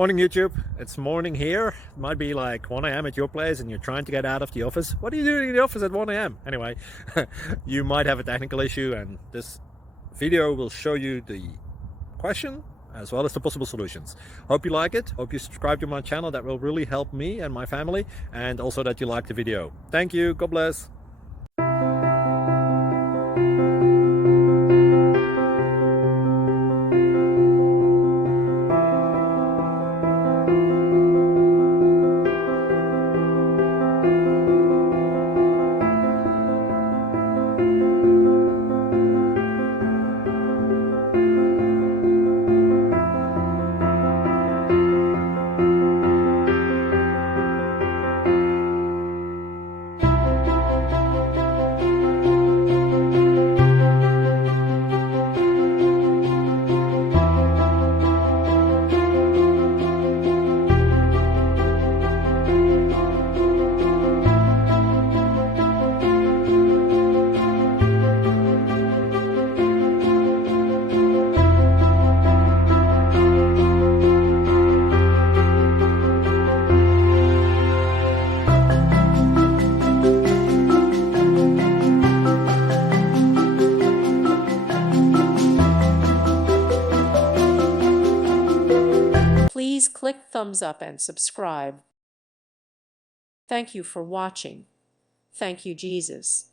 Morning YouTube, it's morning here. It might be like 1 a.m. at your place and you're trying to get out of the office. What are you doing in the office at 1 a.m.? Anyway, you might have a technical issue and this video will show you the question as well as the possible solutions. Hope you like it, hope you subscribe to my channel. That will really help me and my family, and also that you like the video. Thank you, God bless. Please click thumbs up and subscribe. Thank you for watching. Thank you, Jesus.